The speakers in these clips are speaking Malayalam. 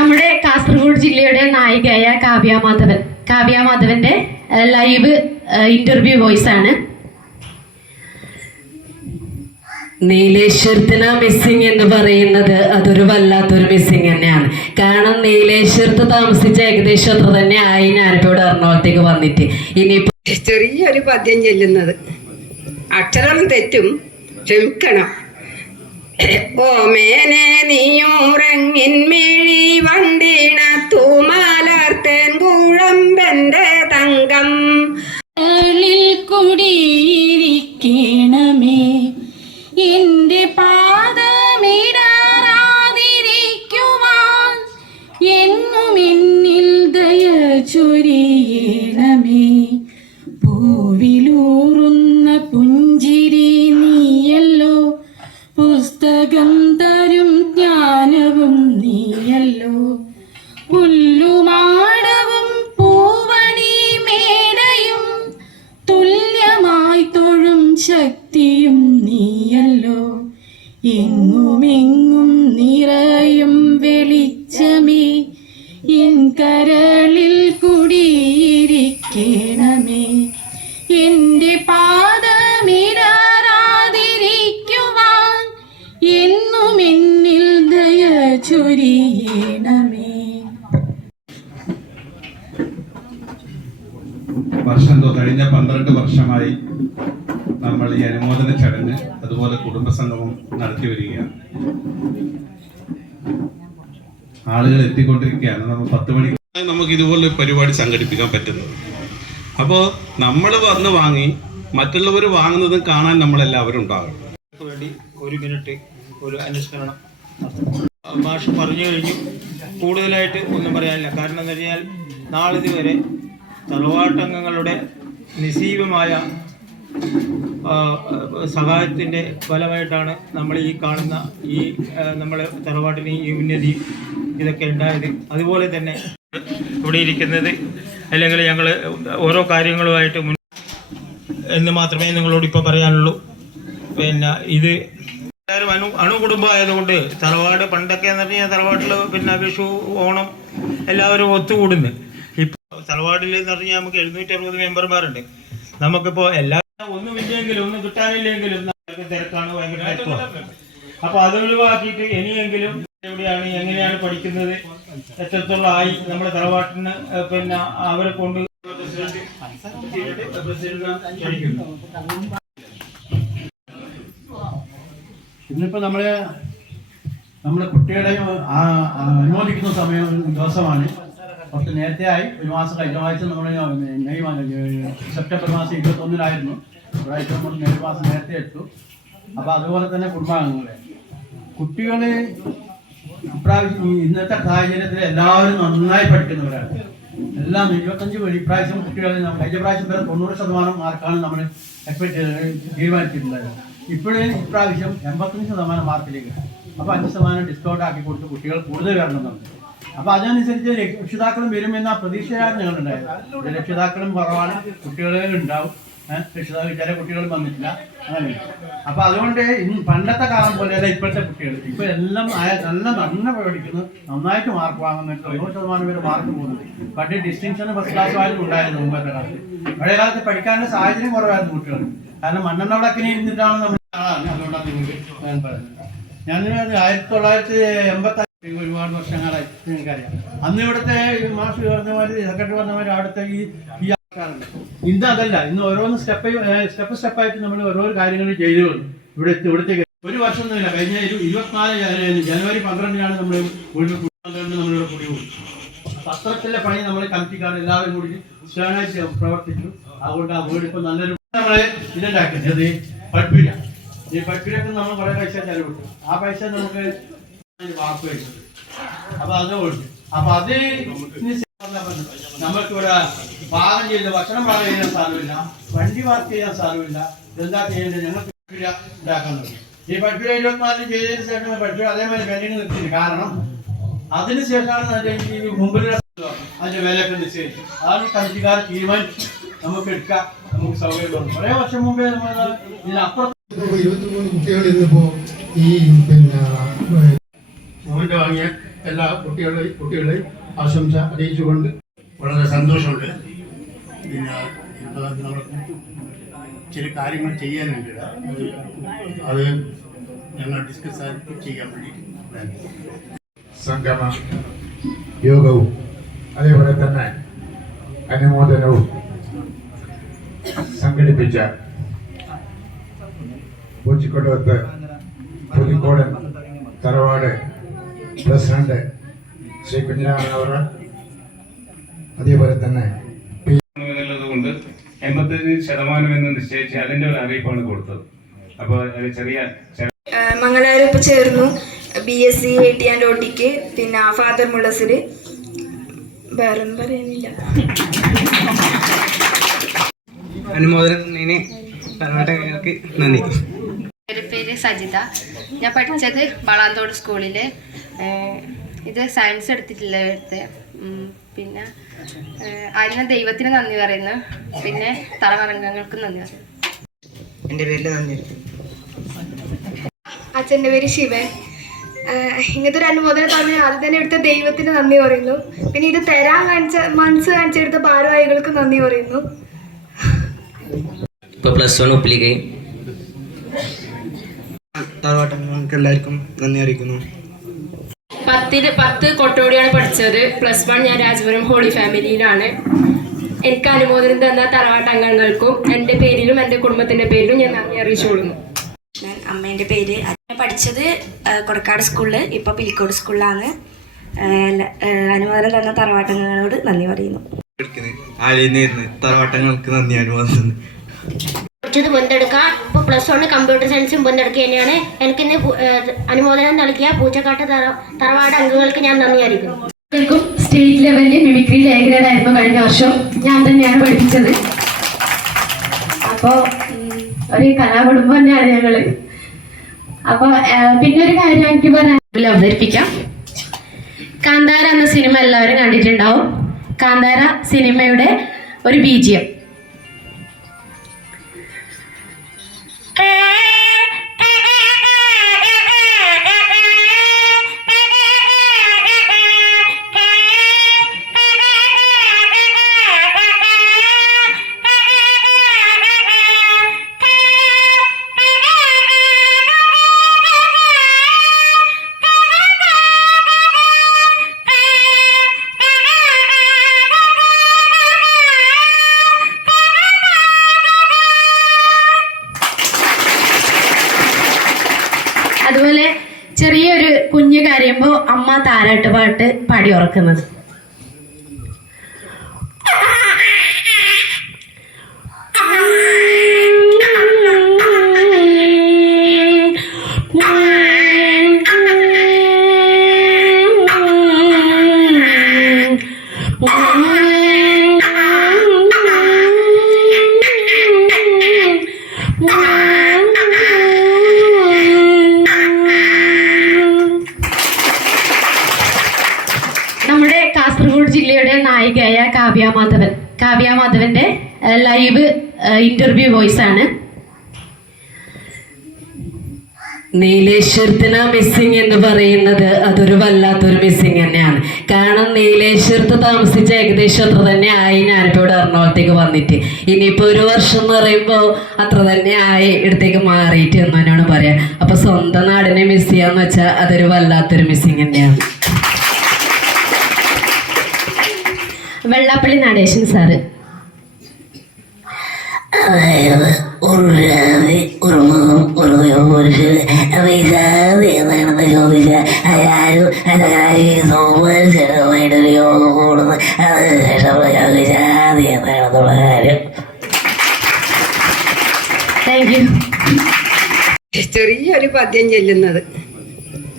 നമ്മുടെ കാസർഗോഡ് ജില്ലയുടെ നായികയായ കാവ്യ മാധവൻ. കാവ്യ മാധവന്റെ ലൈവ് ഇന്റർവ്യൂ വോയിസ് ആണ്. നീലേശ്വരത്തിന് മിസ്സിങ് എന്ന് പറയുന്നത് അതൊരു വല്ലാത്തൊരു മിസ്സിങ് തന്നെയാണ്. കാരണം നീലേശ്വരത്ത് താമസിച്ച ഏകദേശം അത്ര തന്നെ ആയി ഞാനിപ്പോടെ ഇവിടെ എറണാകുളത്തേക്ക് വന്നിട്ട്. ഇനിയിപ്പോ ചെറിയൊരു പദ്യം ചെല്ലുന്നത്. അക്ഷരം തെറ്റും. ക്ഷമിക്കണം. ഓമേനെ നീയുറങ്ങിൻ മിഴി വണ്ടിണ തൂമാലർത്തേൻ കുഴമ്പന്റെ തങ്കം. കുടിയിരിക്കണമേ. എന്റെ പാദമിടാതിരിക്കുവാൻ എന്നും എന്നിൽ ദയ ചൊരിയണമേ ശക്തിയും നീയല്ലോ. എങ്ങുമെങ്ങും നിറയും വെളിച്ചമേ. എൻ കരളിൽ കുടിയിരിക്കണമേ. എന്റെ പാദമിടാതിരിക്കുവാൻ എന്നും എന്നിൽ ദയ ചൊരിയണമേ. വർഷം കഴിഞ്ഞ പന്ത്രണ്ട് വർഷമായി നമ്മൾ ഈ അനുമോദന ചടങ്ങ് അതുപോലെ കുടുംബസംഗമം നടത്തി വരികയാണ്. ആളുകൾ എത്തിക്കൊണ്ടിരിക്കുകയാണ്. നമ്മൾ പത്ത് മണി നമുക്ക് ഇതുപോലെ പരിപാടി സംഘടിപ്പിക്കാൻ പറ്റുന്നത് അപ്പോൾ നമ്മൾ വന്ന് വാങ്ങി മറ്റുള്ളവർ വാങ്ങുന്നതും കാണാൻ നമ്മളെല്ലാവരും ഉണ്ടാകും വേണ്ടി ഒരു മിനിറ്റ് ഒരു അനുസ്മരണം. ഭാഷ പറഞ്ഞു കഴിഞ്ഞു. കൂടുതലായിട്ട് ഒന്നും പറയാനില്ല. കാരണം എന്ന് കഴിഞ്ഞാൽ നാളിതുവരെ തറവാട്ടംഗങ്ങളുടെ നിസീവമായ സഹായത്തിന്റെ ഫലമായിട്ടാണ് നമ്മൾ ഈ കാണുന്ന ഈ നമ്മളെ തറവാട്ടിന് ഈ ഉന്നതി ഇതൊക്കെ ഉണ്ടായത്. അതുപോലെ തന്നെ ഇവിടെ ഇരിക്കുന്നത് അല്ലെങ്കിൽ ഞങ്ങൾ ഓരോ കാര്യങ്ങളുമായിട്ട് മുൻ എന്ന് മാത്രമേ നിങ്ങളോട് ഇപ്പോൾ പറയാനുള്ളൂ. പിന്നെ ഇത് എല്ലാവരും അണു അണുകുടുംബമായതുകൊണ്ട് തറവാട് പണ്ടൊക്കെ എന്ന് പറഞ്ഞാൽ തറവാട്ടിൽ പിന്നെ വിഷു ഓണം എല്ലാവരും ഒത്തുകൂടുന്നു. ഇപ്പോൾ തറവാടിൽ എന്ന് പറഞ്ഞാൽ നമുക്ക് എഴുന്നൂറ്റി അറുപത് മെമ്പർമാരുണ്ട്. നമുക്കിപ്പോൾ എല്ലാ ഒന്നുമില്ലെങ്കിലും ഒന്നും കിട്ടാനില്ലെങ്കിലും തിരക്കാണ് ഭയങ്കര അപ്പൊ അത് ഒഴിവാക്കിയിട്ട് ഇനിയെങ്കിലും എവിടെയാണ് എങ്ങനെയാണ് പഠിക്കുന്നത് എത്രത്തോളം ആയി നമ്മുടെ തറവാട്ടിന് പിന്നെ അവരെ കൊണ്ട് ഇന്നിപ്പോ നമ്മളെ നമ്മുടെ കുട്ടികളെ അനുമോദിക്കുന്ന സമയം ദിവസമാണ്. കുറച്ച് നേരത്തെ ആയി. ഒരു മാസം കഴിഞ്ഞ ആഴ്ച നമ്മൾ മെയ് സെപ്റ്റംബർ മാസം ഇരുപത്തൊന്നിനായിരുന്നു. ഒരാഴ്ച നമ്മൾ മെയ് മാസം നേരത്തെ എത്തു. അപ്പോൾ അതുപോലെ തന്നെ കുടുംബാംഗങ്ങളെ. കുട്ടികൾ ഇപ്രാവശ്യം ഇന്നത്തെ സാഹചര്യത്തിൽ എല്ലാവരും നന്നായി പഠിക്കുന്നവരാണ്. എല്ലാം ഇരുപത്തഞ്ച് ഇപ്രാവശ്യം കുട്ടികളെ കഴിഞ്ഞ പ്രാവശ്യം വരെ തൊണ്ണൂറ് ശതമാനം മാർക്കാണ് നമ്മൾ എക്സ്പെക്ട് തീരുമാനിച്ചിട്ടുണ്ടായിരുന്നത് ഇപ്പോഴേ ഇപ്രാവശ്യം എൺപത്തഞ്ച് ശതമാനം മാർക്കിലേക്ക്. അപ്പോൾ അഞ്ച് ശതമാനം ഡിസ്കൗണ്ട് ആക്കി കൊടുത്ത് കുട്ടികൾ കൂടുതൽ വരണമെന്നുണ്ട് അപ്പോൾ അതനുസരിച്ച് രക്ഷിതാക്കളും വരുമെന്ന പ്രതീക്ഷയാണ് ഞങ്ങളുണ്ടായത് രക്ഷിതാക്കളും കുറവാണ് കുട്ടികളെ ഉണ്ടാവും. രക്ഷിതാവ് ചില കുട്ടികൾ വന്നിട്ടില്ല. അങ്ങനെ. അപ്പൊ അതുകൊണ്ട് പണ്ടത്തെ കാലം പോലെ അല്ല ഇപ്പോഴത്തെ കുട്ടികൾ. ഇപ്പൊ എല്ലാം ആയ നല്ല നന്ന പഠിക്കുന്നു നന്നായിട്ട് മാർക്ക് വാങ്ങുന്നുണ്ട് തൊണ്ണൂറ് ശതമാനം പേര് മാർക്ക് പോകുന്നുണ്ട് പണ്ട് ഡിസ്റ്റിങ്ഷൻ ഫസ്റ്റ് ക്ലാസ് ആയിട്ട് ഉണ്ടായിരുന്നു മുമ്പത്തെ കാലത്ത്. പഴയ കാലത്ത് പഠിക്കാനുള്ള സാഹചര്യം കുറവായിരുന്നു കുട്ടികൾ കാരണം മണ്ണെണ്ണ ഇരുന്നിട്ടാണ് നമ്മൾ അതുകൊണ്ടാണ് ഞാൻ പറയുന്നത് ഞാൻ ആയിരത്തി തൊള്ളായിരത്തി എൺപത്തി ഒരുപാട് വർഷങ്ങളായി. നിങ്ങൾക്കറിയാം. അന്ന് ഇവിടുത്തെ മാഷ് പറഞ്ഞ മാതിരി സെക്രട്ടറി പറഞ്ഞ മാതിരി അവിടുത്തെ ഈ ആൾക്കാരുണ്ട്. ഇന്ന് അതല്ല ഇന്ന് ഓരോന്ന് സ്റ്റെപ്പ് സ്റ്റെപ്പ് സ്റ്റെപ്പായിട്ട് നമ്മൾ ഓരോ കാര്യങ്ങൾ ചെയ്തു വന്നു. ഇവിടെ ഇവിടുത്തെ ഒരു വർഷം ഒന്നുമില്ല. കഴിഞ്ഞ ഇരു- ഇരുപത്തിനാല് ജനുവരി ജനുവരി പന്ത്രണ്ടിനാണ് നമ്മൾ നമ്മളിവിടെ കൂടി പോയി പത്രത്തിലെ പണി നമ്മൾ കമ്മിറ്റിക്കാർ എല്ലാവരും കൂടി ഉത്സാഹമായിട്ട് പ്രവർത്തിച്ചു. അതുകൊണ്ട് ആ വീട് ഇപ്പൊ നല്ലൊരു നമ്മൾ ഇതുണ്ടാക്കിയത് പഠിപ്പില്ല ഈ പഠിപ്പിലൊക്കെ നമ്മൾ കുറെ പൈസ ചെലവിട്ടു. ആ പൈസ നമുക്ക് വാക്ക് വെച്ചത് പാകം ചെയ്ത് ഭക്ഷണം പാകം ചെയ്യാൻ സാധ്യമില്ല വണ്ടി പാർക്ക് ചെയ്യാൻ സാധ്യമില്ല എന്താ ചെയ്യേണ്ടത്? ഞങ്ങൾക്ക് ഉണ്ടാക്കാൻ തുടങ്ങി. ഈ പഠിപ്പില ഇരുപത്തിനാലിന് ചെയ്തതിന് ശേഷം പഠിപ്പില അതേമാതിരി പെൻഡിങ് നിർത്തിയില്ല കാരണം അതിനുശേഷമാണ് ഈ മുമ്പിലുള്ള അതിന്റെ വിലയൊക്കെ നിശ്ചയിച്ചു അതാണ് കമ്മിറ്റിക്കാർ തീരുമാനിച്ചു നമുക്ക് എടുക്കാം. നമുക്ക് സൗകര്യം കുറേ വർഷം മുമ്പേ നമ്മൾ ഇതിനപ്പുറത്ത് ഇരുപത്തിമൂന്ന് കുട്ടികൾ ഇന്നിപ്പോ ഈ പിന്നെ ഗവൺമെന്റ് വാങ്ങിയ എല്ലാ കുട്ടികളെയും കുട്ടികളെയും ആശംസ അറിയിച്ചുകൊണ്ട് വളരെ സന്തോഷമുണ്ട്. പിന്നെ നമ്മൾ ചില കാര്യങ്ങൾ ചെയ്യാനുണ്ട്. അത് അത് ഞങ്ങൾ ഡിസ്കസ് ആയിട്ട് ചെയ്യാൻ വേണ്ടി സംഗമ യോഗവും അതേപോലെ തന്നെ അനുമോദനവും സംഘടിപ്പിച്ച പൂച്ചിക്കൊടുവത്ത് പുലിക്കോടൻ തറവാട് പ്രസിഡന്റ് ശ്രീ കുഞ്ഞിരാമൻ അവർ അതേപോലെ തന്നെ കൊണ്ട് എൺപത്തഞ്ച് ശതമാനം എന്ന് നിശ്ചയിച്ച് അതിന്റെ ഒരു അറിയിപ്പാണ് കൊടുത്തത്. അപ്പോൾ ചെറിയ ചേർന്നു. B S C A T and O ടിക്ക് പിന്നെ ഫാദർ മുളസിൽ വേറൊന്നും പറയാനില്ല അനുമോദനം കർണാടകർക്ക് നന്ദി. എന്റെ പേര് സജിത. ഞാൻ പഠിച്ചത് വളാന്തോട് സ്കൂളിൽ ഇത് സയൻസ് എടുത്തിട്ടില്ല എടുത്ത് പിന്നെ ആദ്യം ദൈവത്തിന് നന്ദി പറയുന്നു. പിന്നെ തറവറംഗങ്ങൾക്ക് നന്ദി പറയുന്നു. എന്റെ പേരിൽ നന്ദി അച്ഛന്റെ പേര് ശിവൻ. ഇങ്ങനത്തെ ഒരു അനുമോദന തന്നെ ആദ്യം തന്നെ എടുത്ത ദൈവത്തിന് നന്ദി പറയുന്നു. പിന്നെ ഇത് തരാൻ കാണിച്ച മനസ്സ് കാണിച്ചെടുത്ത ഭാരവാഹികൾക്ക് നന്ദി പറയുന്നു. ഇപ്പോൾ പ്ലസ് വൺ എല്ലാവർക്കും നന്ദി അറിയിക്കുന്നു. പത്തിൽ പത്ത് കൊട്ടോടിയാണ് പഠിച്ചത്. പ്ലസ് വൺ ഞാൻ രാജപുരം ഹോളി ഫാമിലിയിലാണ്. എനിക്ക് അനുമോദനം തന്ന തറവാട്ട് അംഗങ്ങൾക്കും എന്റെ പേരിലും എന്റെ കുടുംബത്തിന്റെ പേരിലും ഞാൻ നന്ദി അറിയിച്ചുകൊള്ളുന്നു ഞാൻ അമ്മേന്റെ പേര് ഞാൻ പഠിച്ചത് കൊടക്കാട് സ്കൂളിൽ ഇപ്പോൾ പിലിക്കോട് സ്കൂളിലാണ്. അനുമോദനം തന്ന തറവാട്ടങ്ങളോട് നന്ദി പറയുന്നു. തറവാട്ടങ്ങൾക്ക് നന്ദി അനുമോദനം പഠിച്ചത് പൊന്തെടുക്കുക ഇപ്പോൾ പ്ലസ് വൺ കമ്പ്യൂട്ടർ സയൻസും പൊന്തെടുക്കുക തന്നെയാണ്. എനിക്കിന്ന് അനുമോദനം നൽകിയ പൂച്ചക്കാട്ട് തറ തറവാട് അംഗങ്ങൾക്ക് ഞാൻ നന്ദി അറിയിക്കുന്നു. സ്റ്റേറ്റ് ലെവലിൽ മിമിക്രി ലേഖനായിരുന്നു കഴിഞ്ഞ വർഷം. ഞാൻ തന്നെയാണ് പഠിപ്പിച്ചത്. അപ്പോൾ ഒരു കലാകുടുംബം തന്നെയാണ് ഞങ്ങൾ. അപ്പോൾ പിന്നെ ഒരു കാര്യം എനിക്ക് പറയാൻ അവതരിപ്പിക്കാം. കാന്താര എന്ന സിനിമ എല്ലാവരും കണ്ടിട്ടുണ്ടാവും. കാന്താര സിനിമയുടെ ഒരു ബീജിയം. അതുപോലെ പാട്ട് പാടി ഉറക്കുന്നത്. കാവ്യ മാധവൻ കാവ്യ മാധവന്റെ ലൈവ് ഇന്റർവ്യൂ വോയിസ് ആണ്. നീലേശ്വരത്തിന് മിസ്സിങ് എന്ന് പറയുന്നത് അതൊരു വല്ലാത്തൊരു മിസ്സിങ് തന്നെയാണ്. കാരണം നീലേശ്വരത്ത് താമസിച്ച ഏകദേശം അത്ര തന്നെ ആയി ഞാനിപ്പോൾ ഇവിടെ എറണാകുളത്തേക്ക് വന്നിട്ട്. ഇനിയിപ്പോൾ ഒരു വർഷം എന്ന് പറയുമ്പോൾ അത്ര തന്നെ ആയി ഇടത്തേക്ക് മാറിയിട്ട് എന്ന് തന്നെയാണ് പറയുക അപ്പോൾ സ്വന്തം നാടിനെ മിസ് ചെയ്യാന്ന് വെച്ചാൽ അതൊരു വല്ലാത്തൊരു മിസ്സിങ് തന്നെയാണ്. കാര്യം നടേശൻ സാറ്. ചെറിയൊരു പദ്യം ചെല്ലുന്നത്.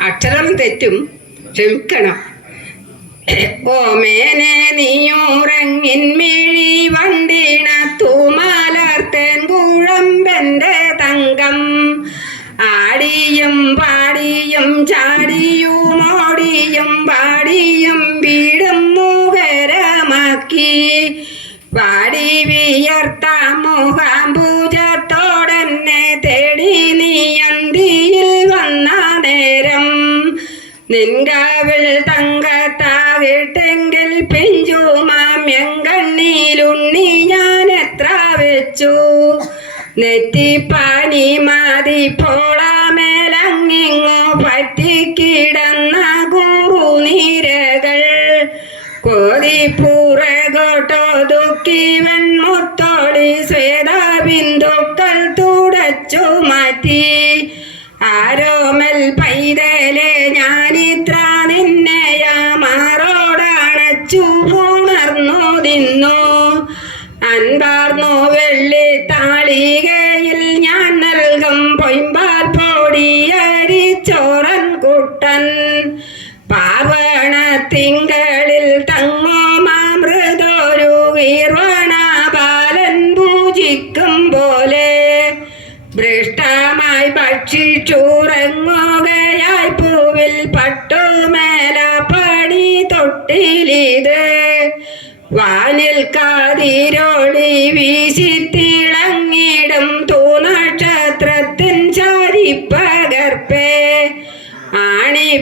അക്ഷരം തെറ്റും ക്ഷമിക്കണം. ഓമേനെ തേടി നീ അന്തിയിൽ വന്ന നേരം നിൻക കവിൾ തങ്കത്താകിട്ടെങ്കിൽ പിഞ്ചു മാമ്യങ്കണ്ണീലുണ്ണി ഞാൻ എത്ര വെച്ചു. നെറ്റിപ്പാനി മതി പോളാമേലങ്ങിങ്ങോ പറ്റിക്കിടന്ന കുറുനീരകൾ. കോതിപ്പുറകോട്ടോ ദുഃഖിവൻ മുത്തോളി ശ്വേതബിന്ദുക്കൾ തുടച്ചു മാറ്റി. ആരോമൽ പൈതലെ കുട്ടൻ പാർവണ തിങ്കളിൽ തങ്ങോമാമൃതൊരു വീർവണ ബാലൻ പൂജിക്കും പോലെ. ഭ്രഷ്ടമായി ഭക്ഷിച്ചുറങ്ങുകയായി പൂവിൽ പട്ടുമേല പണി തൊട്ടിലിത്. വാനിൽ കാതിരോളി വീശി തിളങ്ങിടും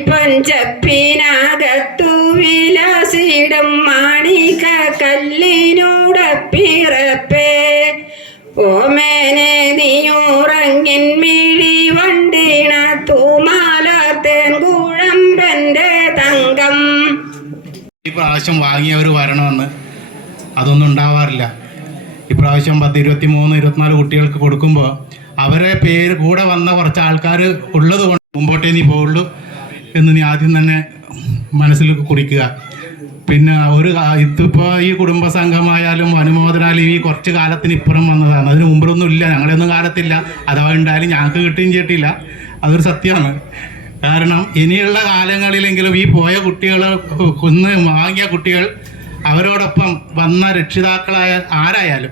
പഞ്ചപ്പിനകത്തു വിലസിടും മാണിക കല്ലിനോടപ്പിറപ്പേ. ഓമേനെ നീയുറങ്ങിൻ മിഴി വണ്ടിണ തൂമാലത്തേൻ കുഴമ്പന്റെ തങ്കം. ഇപ്രാവശ്യം പ്രാവശ്യം വാങ്ങിയവർ വരണമെന്ന് അതൊന്നും ഉണ്ടാവാറില്ല. ഇപ്രാവശ്യം പത്ത് ഇരുപത്തി മൂന്ന് ഇരുപത്തിനാല് കുട്ടികൾക്ക് കൊടുക്കുമ്പോൾ അവരെ പേര് കൂടെ വന്ന കുറച്ച് ആൾക്കാർ ഉള്ളത് കൊണ്ട് മുമ്പോട്ടേ നീ പോകുള്ളൂ എന്ന് നീ ആദ്യം തന്നെ മനസ്സിൽ കുറിക്കുക. പിന്നെ ഒരു ഇതിപ്പോ ഈ കുടുംബ സംഘമായാലും വനമോദനാലും ഈ കുറച്ച് കാലത്തിന് ഇപ്പുറം വന്നതാണ്. അതിന് മുമ്പൊന്നും ഇല്ല. ഞങ്ങളെയൊന്നും കാലത്തില്ല. അഥവാ ഉണ്ടായാലും ഞങ്ങൾക്ക് കിട്ടുകയും ചെയ്തിട്ടില്ല. അതൊരു സത്യമാണ്. കാരണം ഇനിയുള്ള കാലങ്ങളിലെങ്കിലും ഈ പോയ കുട്ടികൾ കുന്ന് വാങ്ങിയ കുട്ടികൾ അവരോടൊപ്പം വന്ന രക്ഷിതാക്കളായ ആരായാലും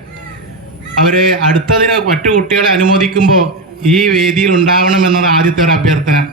അവരെ അടുത്തതിന് മറ്റു കുട്ടികളെ അനുമോദിക്കുമ്പോൾ ഈ വേദിയിൽ ഉണ്ടാവണം എന്നത് ആദ്യത്തെ ഒരു അഭ്യർത്ഥന.